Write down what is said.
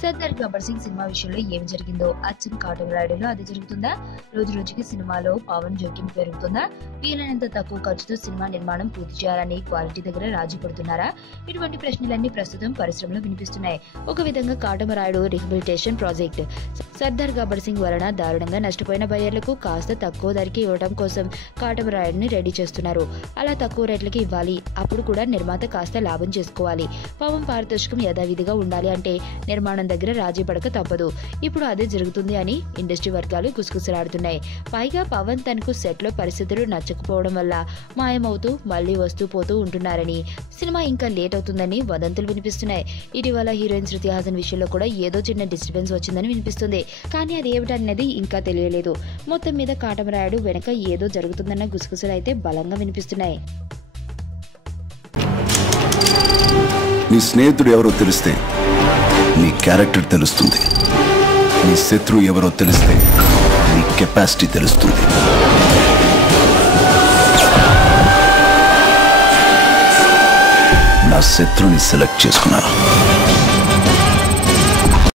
Sardar Gabbar Singh cinema విషయంలో ఏమి జరిగిందో అచ్చం కాటమరాయుడులో అది జరుగుతుందా? రోజు రోజుకి సినిమాలో పవన్ జోక్యం పెరుగుతుందా? వీలైనంత తక్కువ ఖర్చుతో సినిమా నిర్మాణం పూర్తి చేయాలని క్వాలిటీ దగ్గర రాజీ పడుతున్నారా? ఇటువంటి ప్రశ్నలన్నీ ప్రస్తుతం పరిశ్రమలో వినిపిస్తున్నాయి. ఒక విధంగా కాటమరాయుడు రిహబిలిటేషన్ ప్రాజెక్ట్. సర్దార్ గబ్బర్ సింగ్ వలన దారుణంగా నష్టపోయిన బయ్యర్లకు కాస్త తక్కువ ధరకి ఇవ్వడం కోసం కాటమరాయుడిని రెడీ చేస్తున్నారు. అలా తక్కువ రేట్లకి ఇవ్వాలి, అప్పుడు కూడా నిర్మాత కాస్త లాభం చేసుకోవాలి. పవన్ పారితోషికం యథావిధిగా ఉండాలి అంటే నిర్మాణం దగ్గర రాజీ పడక తప్పదు. ఇప్పుడు అదే జరుగుతుంది అని ఇండస్ట్రీ వర్గాలు గుసగుసలాడుతున్నాయి. పైగా పవన్ తనకు సెట్ లో పరిస్థితులు నచ్చకపోవడం వల్ల మాయమవుతూ మళ్లీ వస్తూ పోతూ ఉంటున్నారని, సినిమా ఇంకా లేట్ అవుతుందని వదంతులు వినిపిస్తున్నాయి. ఇటీవల హీరోయిన్ శృతి హాసన్ విషయంలో కూడా ఏదో చిన్న డిస్టర్బెన్స్ వచ్చిందని వినిపిస్తుంది. కానీ అది ఏమిటనేది ఇంకా తెలియలేదు. మొత్తం మీద కాటమరాయుడు వెనక ఏదో జరుగుతుందన్న గుసగుసలు అయితే బలంగా వినిపిస్తున్నాయి. నీ స్నేహితుడు ఎవరో తెలిస్తే నీ క్యారెక్టర్ తెలుస్తుంది. నీ శత్రువు ఎవరో తెలిస్తే నీ కెపాసిటీ తెలుస్తుంది. నా శత్రువుని సెలెక్ట్ చేసుకున్నాను.